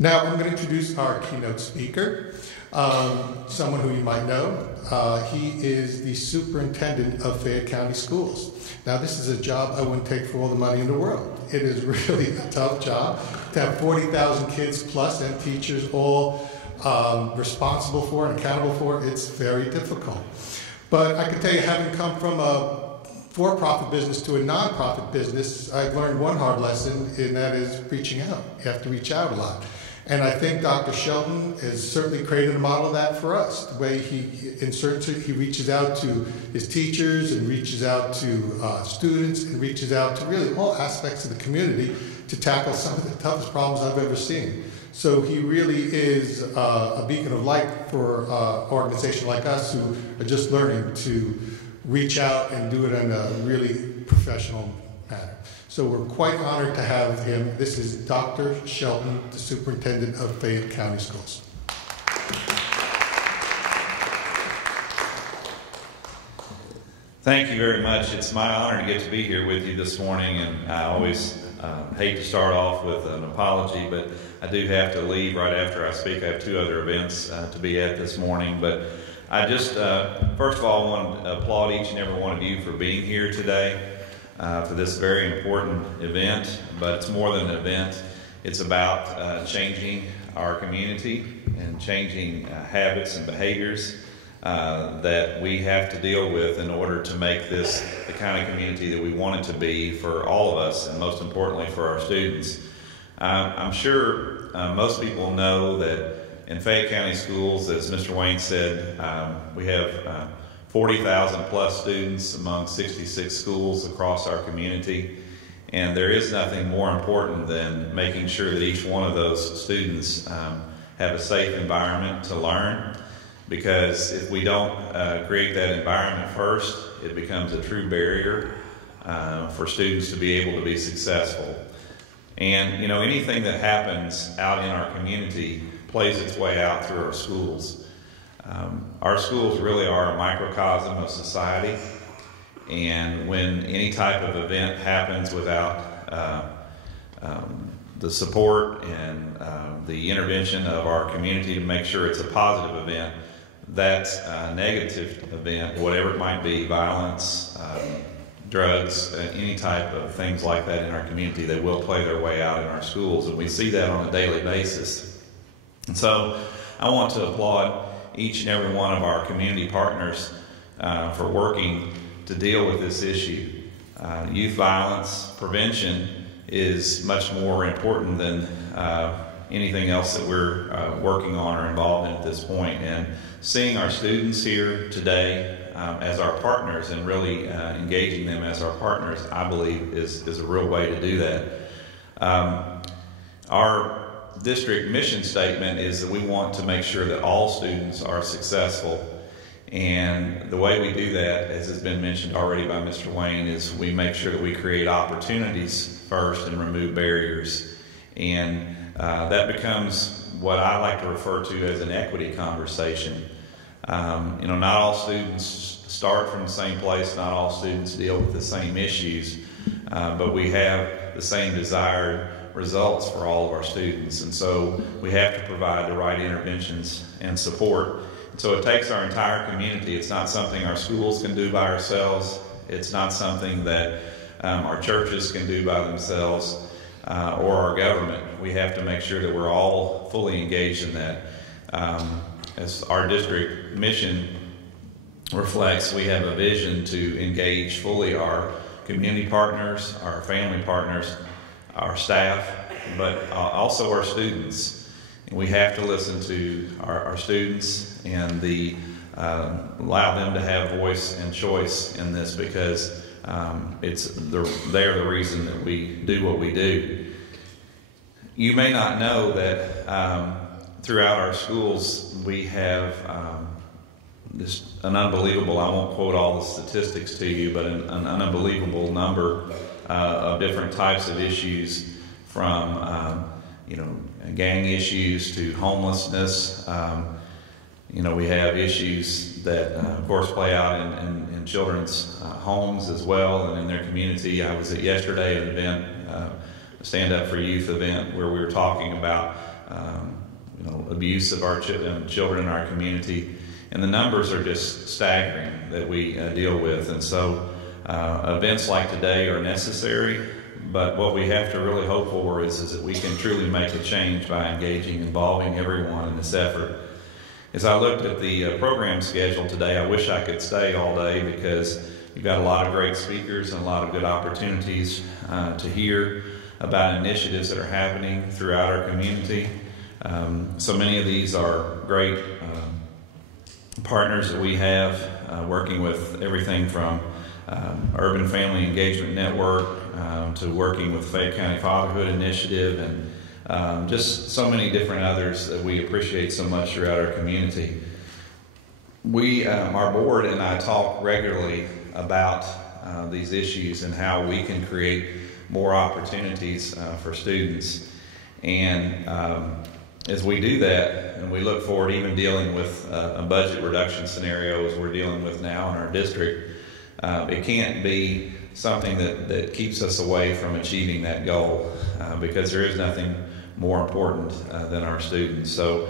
Now I'm going to introduce our keynote speaker, someone who you might know. He is the superintendent of Fayette County Schools. Now this is a job I wouldn't take for all the money in the world. It is really a tough job to have 40,000 kids plus and teachers all responsible for and accountable for. It's very difficult. But I can tell you, having come from a for-profit business to a non-profit business, I've learned one hard lesson, and that is reaching out. You have to reach out a lot. And I think Dr. Shelton has certainly created a model of that for us. The way he reaches out to his teachers and reaches out to students and reaches out to really all aspects of the community to tackle some of the toughest problems I've ever seen. So he really is a beacon of light for an organization like us who are just learning to reach out and do it in a really professional manner. So we're quite honored to have him. This is Dr. Shelton, the Superintendent of Fayette County Schools. Thank you very much. It's my honor to get to be here with you this morning, and I always hate to start off with an apology, but I do have to leave right after I speak. I have two other events to be at this morning, but I just, first of all, want to applaud each and every one of you for being here today. For this very important event, but it's more than an event. It's about changing our community and changing habits and behaviors that we have to deal with in order to make this the kind of community that we want it to be for all of us, and most importantly for our students. I'm sure most people know that in Fayette County Schools, as Mr. Wayne said, we have 40,000 plus students among 66 schools across our community, and there is nothing more important than making sure that each one of those students have a safe environment to learn, because if we don't create that environment first, it becomes a true barrier for students to be able to be successful. And you know, anything that happens out in our community plays its way out through our schools. Our schools really are a microcosm of society, and when any type of event happens without the support and the intervention of our community to make sure it's a positive event, that's a negative event, whatever it might be, violence, drugs, any type of things like that in our community, they will play their way out in our schools, and we see that on a daily basis. And so I want to applaud each and every one of our community partners for working to deal with this issue. Youth violence prevention is much more important than anything else that we're working on or involved in at this point. And seeing our students here today as our partners and really engaging them as our partners, I believe is a real way to do that. Our district mission statement is that we want to make sure that all students are successful, and the way we do that, as has been mentioned already by Mr. Wayne, is we make sure that we create opportunities first and remove barriers, and that becomes what I like to refer to as an equity conversation. You know, not all students start from the same place, not all students deal with the same issues, but we have the same desired results for all of our students, and so we have to provide the right interventions and support. And so it takes our entire community. It's not something our schools can do by ourselves. It's not something that our churches can do by themselves or our government. We have to make sure that we're all fully engaged in that. As our district mission reflects, we have a vision to engage fully our community partners, our family partners, our staff, but also our students. And we have to listen to our students and allow them to have voice and choice in this, because they're the reason that we do what we do. You may not know that throughout our schools we have just an unbelievable, I won't quote all the statistics to you, but an unbelievable number of different types of issues, from you know, gang issues to homelessness. You know, we have issues that of course play out in children's homes as well and in their community. I was at yesterday an event, a Stand Up for Youth event, where we were talking about abuse of our children in our community, and the numbers are just staggering that we deal with. And so events like today are necessary, but what we have to really hope for is that we can truly make a change by involving everyone in this effort. As I looked at the program schedule today, I wish I could stay all day because you've got a lot of great speakers and a lot of good opportunities to hear about initiatives that are happening throughout our community. So many of these are great partners that we have, working with everything from Urban Family Engagement Network to working with Fayette County Fatherhood Initiative, and just so many different others that we appreciate so much throughout our community. Our board and I talk regularly about these issues and how we can create more opportunities for students. And as we do that, and we look forward even dealing with a budget reduction scenario as we're dealing with now in our district, it can't be something that keeps us away from achieving that goal, because there is nothing more important than our students. So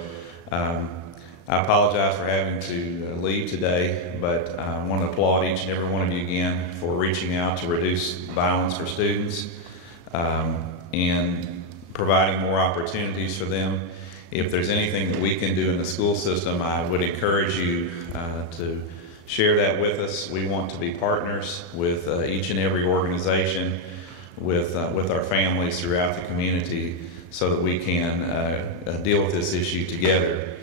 I apologize for having to leave today, but I want to applaud each and every one of you again for reaching out to reduce violence for students and providing more opportunities for them. If there's anything that we can do in the school system, I would encourage you to share that with us. We want to be partners with each and every organization, with our families throughout the community, so that we can deal with this issue together.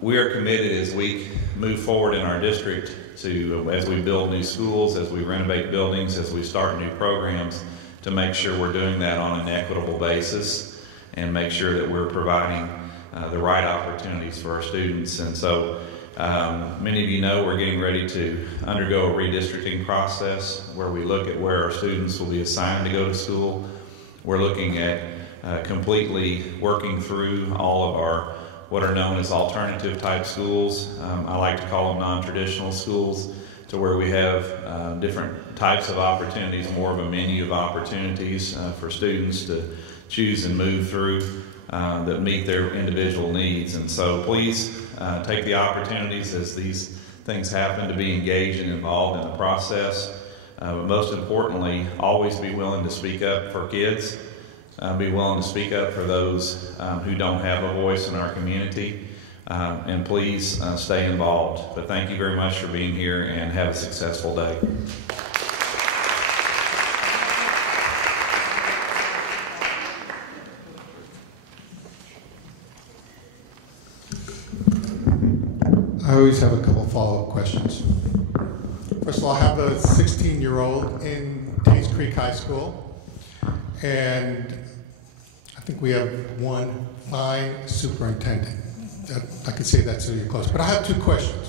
We are committed as we move forward in our district as we build new schools, as we renovate buildings, as we start new programs, to make sure we're doing that on an equitable basis and make sure that we're providing the right opportunities for our students. And so many of you know we're getting ready to undergo a redistricting process where we look at where our students will be assigned to go to school. We're looking at completely working through all of our what are known as alternative type schools. I like to call them non-traditional schools, to where we have different types of opportunities, more of a menu of opportunities for students to choose and move through that meet their individual needs. And so please take the opportunities as these things happen to be engaged and involved in the process. But most importantly, always be willing to speak up for kids. Be willing to speak up for those who don't have a voice in our community. And please stay involved. But thank you very much for being here, and have a successful day. I always have a couple follow-up questions. First of all, I have a 16-year-old in Tays Creek High School, and I think we have one fine superintendent. I could say that so you're close. But I have two questions.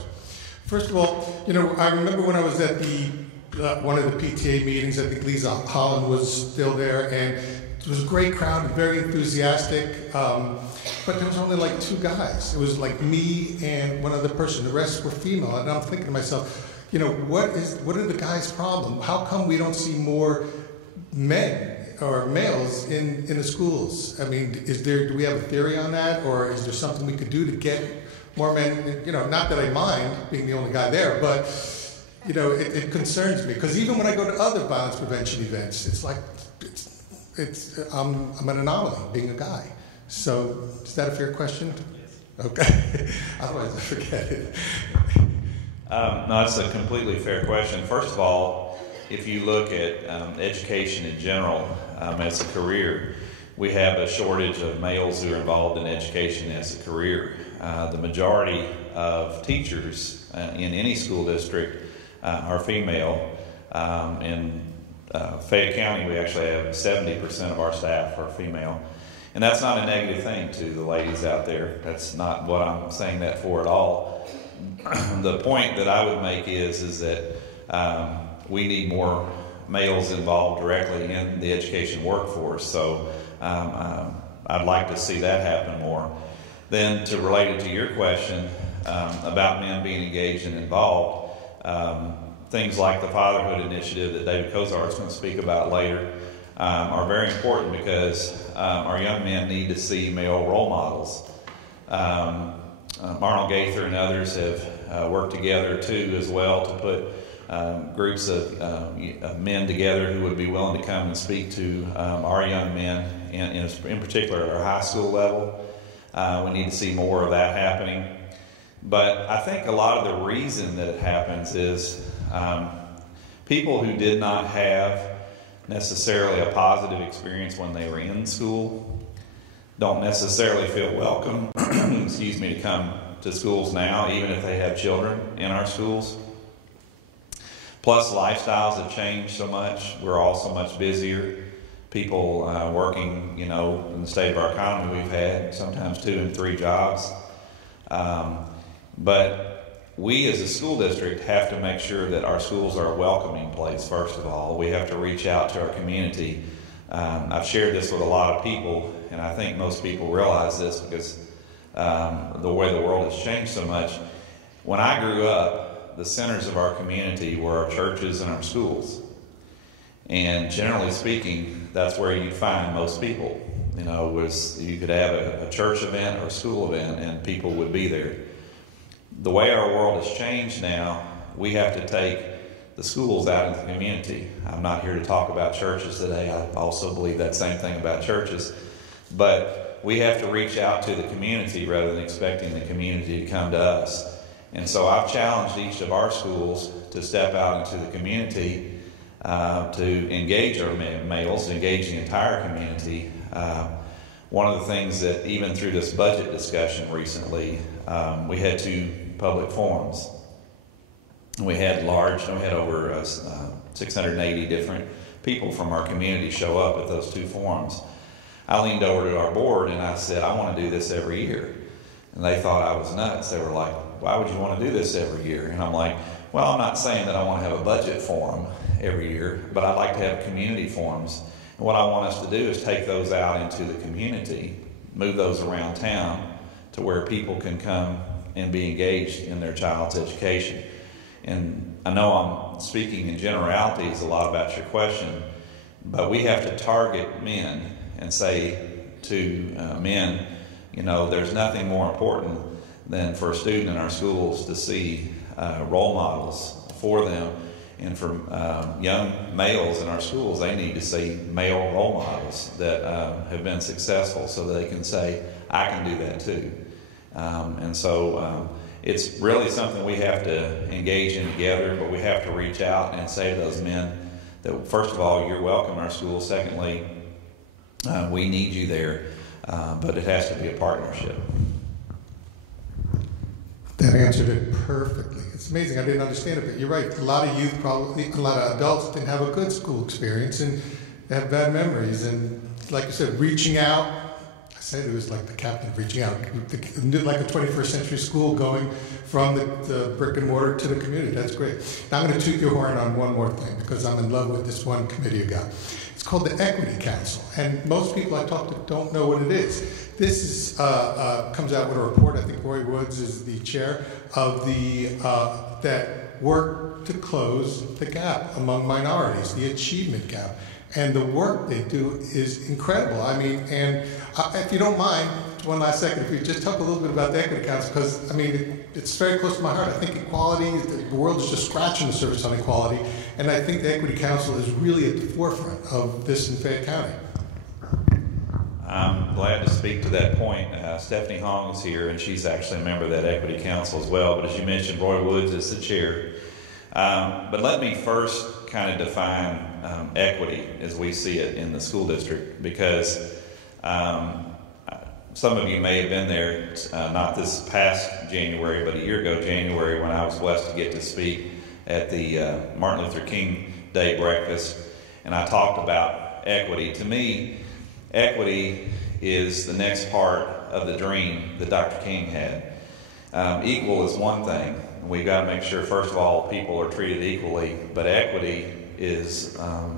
First of all, I remember when I was at one of the PTA meetings, I think Lisa Holland was still there, and it was a great crowd, very enthusiastic, but there was only like two guys. It was like me and one other person. The rest were female, and I'm thinking to myself, what are the guys' problem? How come we don't see more men or males in the schools? I mean, do we have a theory on that, or is there something we could do to get more men? Not that I mind being the only guy there, but it concerns me, because even when I go to other violence prevention events, it's like I'm an anomaly being a guy. So is that a fair question? Yes. Okay. Otherwise I forget it. No, that's a completely fair question. First of all, if you look at education in general as a career, we have a shortage of males who are involved in education as a career. The majority of teachers in any school district are female. In Fayette County, we actually have 70% of our staff are female. And that's not a negative thing to the ladies out there. That's not what I'm saying that for at all. The point that I would make is that we need more males involved directly in the education workforce. So I'd like to see that happen more. Then to relate it to your question about men being engaged and involved, things like the Fatherhood Initiative that David Kozar is going to speak about later, are very important because our young men need to see male role models. Arnold Gaither and others have worked together too as well to put groups of men together who would be willing to come and speak to our young men, in particular at our high school level. We need to see more of that happening. But I think a lot of the reason that it happens is people who did not have necessarily a positive experience when they were in school don't necessarily feel welcome to come to schools now, even if they have children in our schools. Plus, lifestyles have changed so much. We're all so much busier. People working, in the state of our economy, we've had sometimes 2 and 3 jobs. But we as a school district have to make sure that our schools are a welcoming place, first of all. We have to reach out to our community. I've shared this with a lot of people, and I think most people realize this because the way the world has changed so much. When I grew up, the centers of our community were our churches and our schools. And generally speaking, that's where you'd find most people. You could have a church event or a school event and people would be there. The way our world has changed now, we have to take the schools out into the community. I'm not here to talk about churches today. I also believe that same thing about churches. But we have to reach out to the community rather than expecting the community to come to us. And so I've challenged each of our schools to step out into the community to engage our males, to engage the entire community. One of the things that even through this budget discussion recently, we had 2 public forums. We had over 680 different people from our community show up at those 2 forums. I leaned over to our board and I said, I want to do this every year. And they thought I was nuts. They were like, why would you want to do this every year? And I'm like, well, I'm not saying that I want to have a budget forum every year, but I'd like to have community forums. And what I want us to do is take those out into the community, move those around town to where people can come and be engaged in their child's education. And I know I'm speaking in generalities a lot about your question, but we have to target men and say to men, there's nothing more important than for a student in our schools to see role models for them. And for young males in our schools, they need to see male role models that have been successful so that they can say, I can do that too. And so it's really something we have to engage in together, but we have to reach out and say to those men that, first of all, you're welcome in our school. Secondly, we need you there, but it has to be a partnership. That answered it perfectly. It's amazing. I didn't understand it, but you're right. A lot of youth, probably, a lot of adults didn't have a good school experience and they have bad memories. And like you said, reaching out, I said it was like the captain reaching out, like a 21st century school going from the brick and mortar to the community. That's great. Now I'm going to toot your horn on one more thing because I'm in love with this one committee you got. It's called the Equity Council, and most people I talk to don't know what it is. This is comes out with a report. I think Roy Woods is the chair of the that work to close the gap among minorities, the achievement gap, and the work they do is incredible. I mean, and if you don't mind, one last second, if we just talk a little bit about the Equity Council, because I mean, it's very close to my heart. I think equality, the world is just scratching the surface on equality, and I think the Equity Council is really at the forefront of this in Fayette County. I'm glad to speak to that point. Stephanie Hong is here, and she's actually a member of that Equity Council as well. But as you mentioned, Roy Woods is the chair. But let me first kind of define equity as we see it in the school district, because some of you may have been there, not this past January, but a year ago January, when I was blessed to get to speak at the Martin Luther King Day breakfast, and I talked about equity. To me, equity is the next part of the dream that Dr. King had. Equal is one thing. We've got to make sure, first of all, people are treated equally, but equity is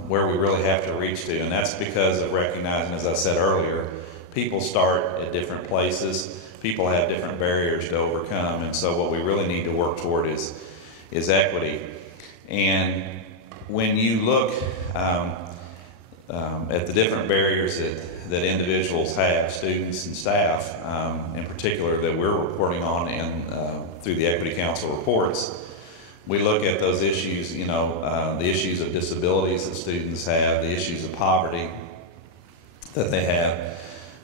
where we really have to reach to, and that's because of recognizing, as I said earlier, people start at different places, people have different barriers to overcome, and so what we really need to work toward is equity. And when you look, at the different barriers that individuals have, students and staff, in particular, that we're reporting on through the Equity Council reports. We look at those issues, the issues of disabilities that students have, the issues of poverty that they have,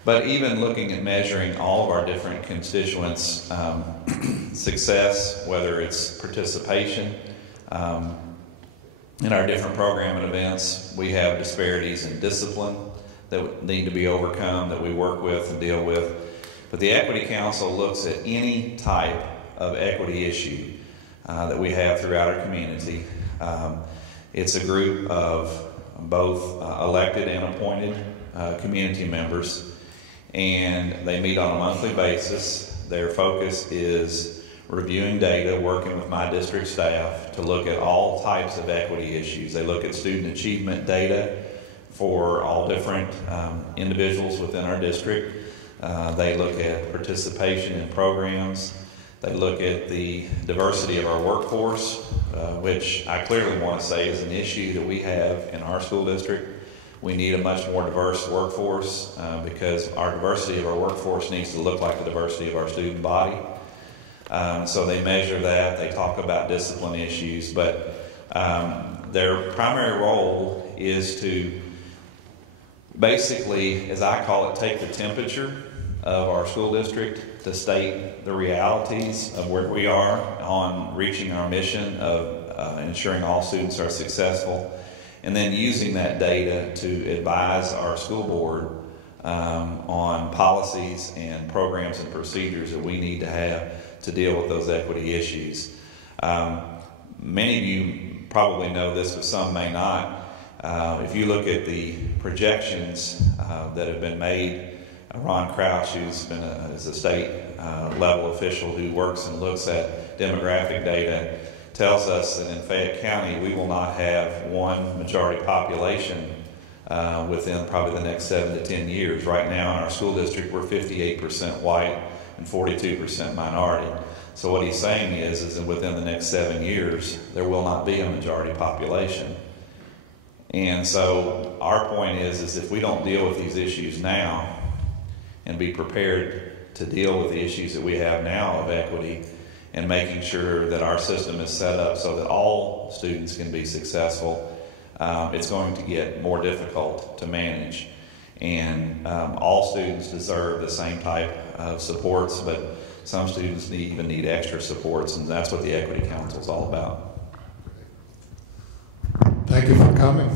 but even looking at measuring all of our different constituents' success, whether it's participation in our different program and events. We have disparities in discipline that need to be overcome, that we work with and deal with. But the Equity Council looks at any type of equity issue that we have throughout our community. It's a group of both elected and appointed community members, and they meet on a monthly basis. Their focus is reviewing data, working with my district staff to look at all types of equity issues. They look at student achievement data for all different individuals within our district. They look at participation in programs. They look at the diversity of our workforce, which I clearly want to say is an issue that we have in our school district. We need a much more diverse workforce because our diversity of our workforce needs to look like the diversity of our student body. So they measure that. They talk about discipline issues, but their primary role is to basically, as I call it, take the temperature of our school district to state the realities of where we are on reaching our mission of ensuring all students are successful, and then using that data to advise our school board on policies and programs and procedures that we need to have to deal with those equity issues. Many of you probably know this, but some may not. If you look at the projections that have been made, Ron Crouch, who's been is a state level official who works and looks at demographic data, tells us that in Fayette County we will not have one majority population within probably the next 7 to 10 years. Right now in our school district we're 58% white and 42% minority. So what he's saying is that within the next 7 years there will not be a majority population. And so our point is if we don't deal with these issues now and be prepared to deal with the issues that we have now of equity and making sure that our system is set up so that all students can be successful, it's going to get more difficult to manage. And all students deserve the same type of supports, but some students even need extra supports, and that's what the Equity Council is all about. Thank you for coming.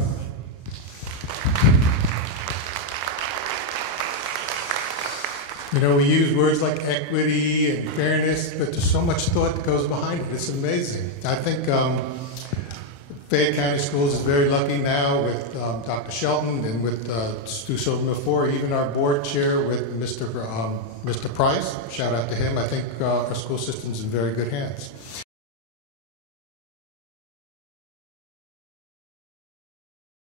We use words like equity and fairness, but there's so much thought that goes behind it. It's amazing. I think Fayette County Schools is very lucky now with Dr. Shelton and with Stu Shelton before, even our board chair with Mr. Price. Shout out to him. I think our school system's in very good hands.